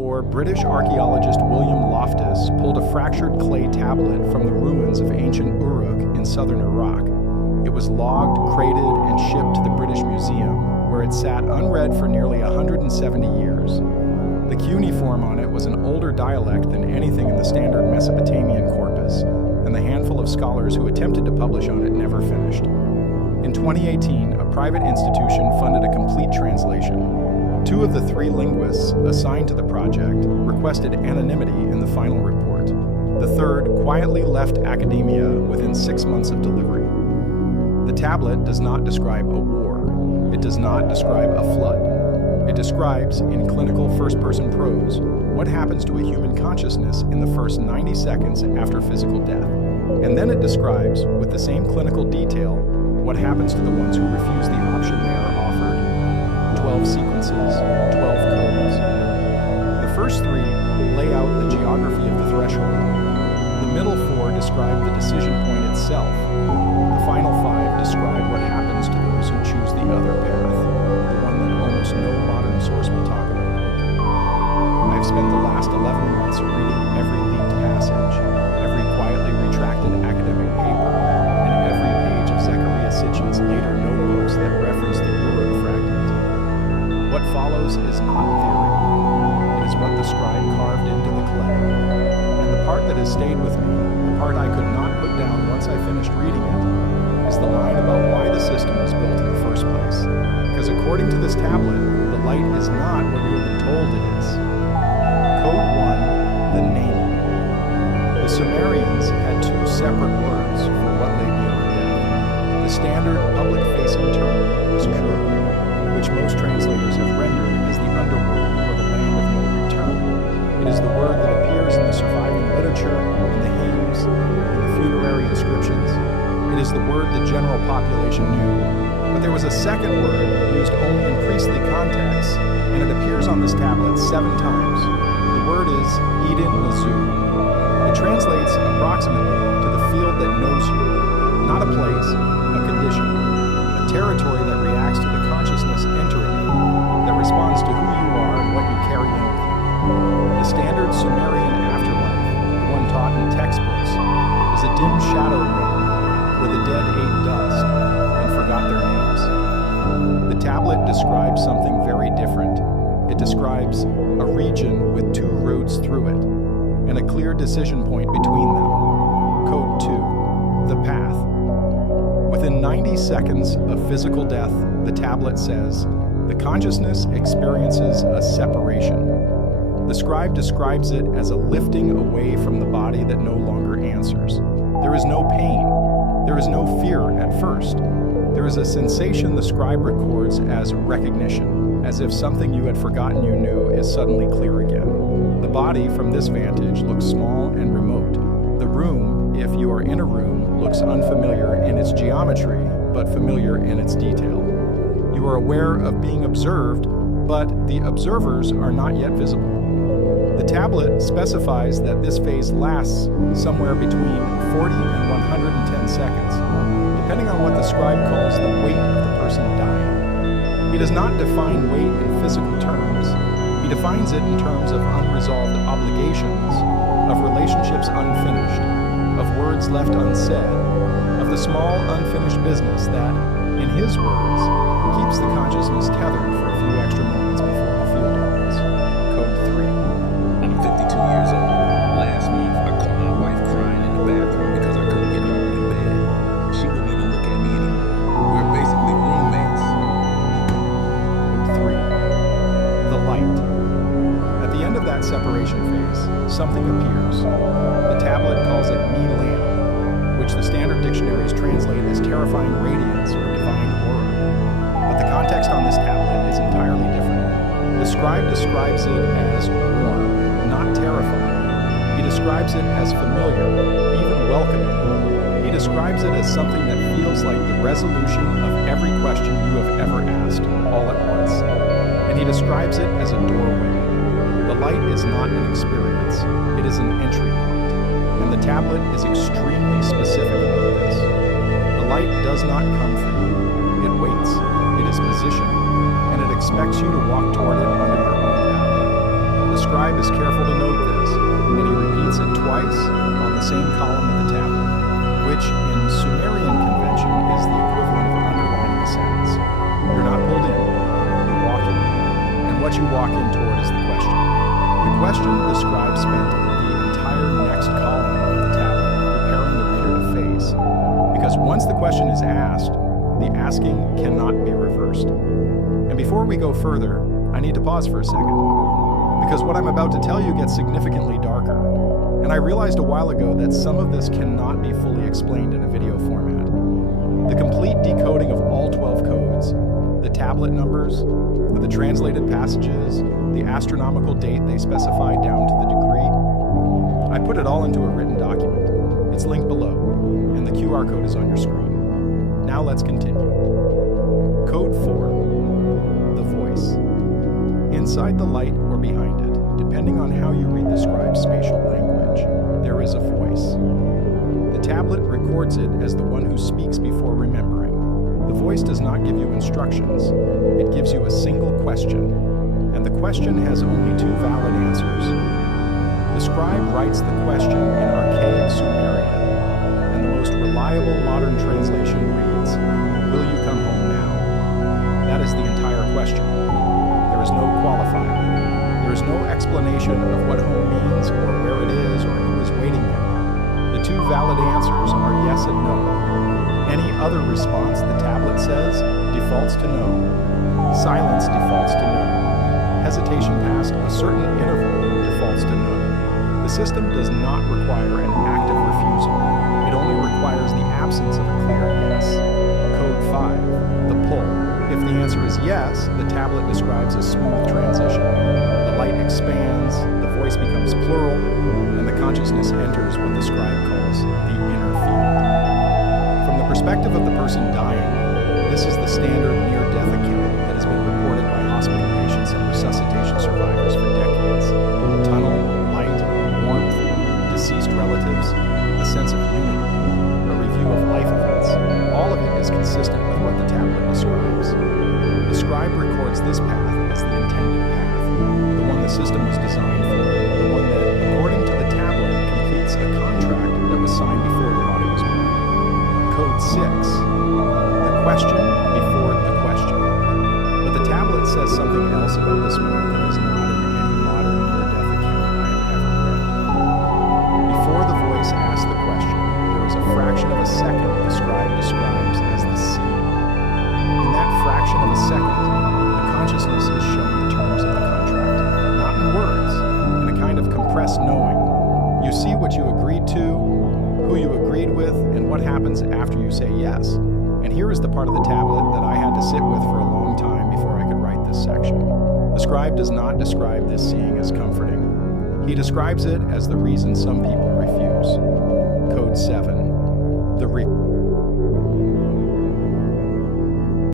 Or British archaeologist William Loftus pulled a fractured clay tablet from the ruins of ancient Uruk in southern Iraq. It was logged, crated, and shipped to the British Museum, where it sat unread for nearly 170 years. The cuneiform on it was an older dialect than anything in the standard Mesopotamian corpus, and the handful of scholars who attempted to publish on it never finished. In 2018, a private institution funded a complete translation. 2 of the 3 linguists assigned to the project requested anonymity in the final report. The third quietly left academia within 6 months of delivery. The tablet does not describe a war. It does not describe a flood. It describes, in clinical first-person prose, what happens to a human consciousness in the first 90 seconds after physical death. And then it describes, with the same clinical detail, what happens to the ones who refuse the option they are offered. 12 sequences, 12 codes. The first 3 lay out the geography of the threshold. The middle 4 describe the decision point itself. The final 5 describe what happens to those who choose the other path, the one that almost no modern source will talk about. I've spent the last 11 months reading every leaked passage, every quietly retracted academic paper, and every page of Zechariah Sitchin's later notebooks that reference the Uruk fragment. What follows is not theory. It is what the scribe carved into the clay. And the part that has stayed with me, the part I could not put down once I finished reading it, is the line about why the system was built in the first place. Because according to this tablet, the light is not what you have been told it is. Code 1, the naming. The Sumerians had 2 separate words for what lay beyond death. The standard public-facing term was Kur, which most translators have rendered as the underworld or the land of no return. It is the word that appears in the surviving literature, in the hymns, in the funerary inscriptions. It is the word the general population knew. But there was a second word used only in priestly contexts, and it appears on this tablet 7 times. The word is Eden Lazu. It translates approximately to the field that knows you, not a place, a condition, a territory that reacts to the consciousness entering you, that responds to who you are and what you carry in with you. The standard Sumerian afterlife, the one taught in textbooks, is a dim shadow realm where the dead ate dust and forgot their names. The tablet describes something very different. It describes a region with 2 roads through it, and a clear decision point between them. Code 2, the path. Within 90 seconds of physical death, the tablet says, the consciousness experiences a separation. The scribe describes it as a lifting away from the body that no longer answers. There is no pain. There is no fear at first. There is a sensation the scribe records as recognition, as if something you had forgotten you knew is suddenly clear again. The body, from this vantage, looks small and remote. The room, if you are in a room, looks unfamiliar in its geometry, but familiar in its detail. You are aware of being observed, but the observers are not yet visible. The tablet specifies that this phase lasts somewhere between 40 and 110 seconds, depending on what the scribe calls the weight of the person dying. He does not define weight in physical terms. He defines it in terms of unresolved obligations, of relationships unfinished, of words left unsaid, of the small unfinished business that, in his words, keeps the consciousness tethered for a few extra moments before the field opens. Code 3. I'm 52 years old. Last month, I caught my wife crying in the bathroom because I couldn't get her in bed. She wouldn't even look at me anymore. We're basically roommates. Code 3. The light. At the end of that separation phase, something appears. The tablet calls it Mi-Lam, which the standard dictionaries translate as terrifying radiance or divine horror. But the context on this tablet is entirely different. The scribe describes it as warm, not terrifying. He describes it as familiar, even welcoming. He describes it as something that feels like the resolution of every question you have ever asked, all at once. And he describes it as a doorway. The light is not an experience, it is an entry point. And the tablet is extremely specific about this. The light does not come for you. It waits. It is positioned, and it expects you to walk toward it under your own path. The scribe is careful to note this, and he repeats it twice on the same column of the tablet, which in Sumerian convention is the equivalent of underlining a sentence. You're not pulled in, you walk in, and what you walk in toward is the question. The question the scribe spent the entire next column of the tablet preparing the reader to face, because once the question is asked, the asking cannot be reversed. And before we go further, I need to pause for a second, because what I'm about to tell you gets significantly darker, and I realized a while ago that some of this cannot be fully explained in a video format. The complete decoding of all 12 codes, the tablet numbers, the translated passages, the astronomical date they specified down to the degree, I put it all into a written document. It's linked below, and the QR code is on your screen. Now let's continue. Code 4, the voice. Inside the light or behind it, depending on how you read the scribe's spatial language, there is a voice. The tablet records it as the one who speaks before remembering. The voice does not give you instructions. It gives you a single question, and the question has only 2 valid answers. The scribe writes the question in archaic Sumerian, and the most reliable modern translation reads, "Will you come home now?" That is the entire question. There is no qualifier. There is no explanation of what home means, or where it is, or who is waiting there. The 2 valid answers are yes and no. Any other response, the tablet says, defaults to no. Silence defaults to no. Hesitation past a certain interval defaults to no. The system does not require an active refusal. It only requires the absence of a clear yes. Code 5, the pull. If the answer is yes, the tablet describes a smooth transition. The light expands, the voice becomes plural, and the consciousness enters what the scribe calls the inner field. From the perspective of the person dying, this is the standard near-death account that has been reported by hospital patients and resuscitation survivors for decades. Tunnel, light, warmth, deceased relatives, a sense of unity, a review of life events. All of it is consistent with what the tablet describes. The scribe records this path as the intended path, the one the system was designed for, the one that, according to the tablet, completes a contract that was signed before the body was born. Code 6, the question before the question. But the tablet says something else about this one that is not in any modern near-death account I have ever read. Before the voice asks the question, there is a fraction of a second the scribe describes as the seed. In that fraction of a second, the consciousness is shown the terms of the contract, not in words, in a kind of compressed knowing. You see what you agreed to, who you agreed with, and what happens after you say yes. And here is the part of the tablet that I had to sit with for a long time before I could write this section. The scribe does not describe this seeing as comforting. He describes it as the reason some people refuse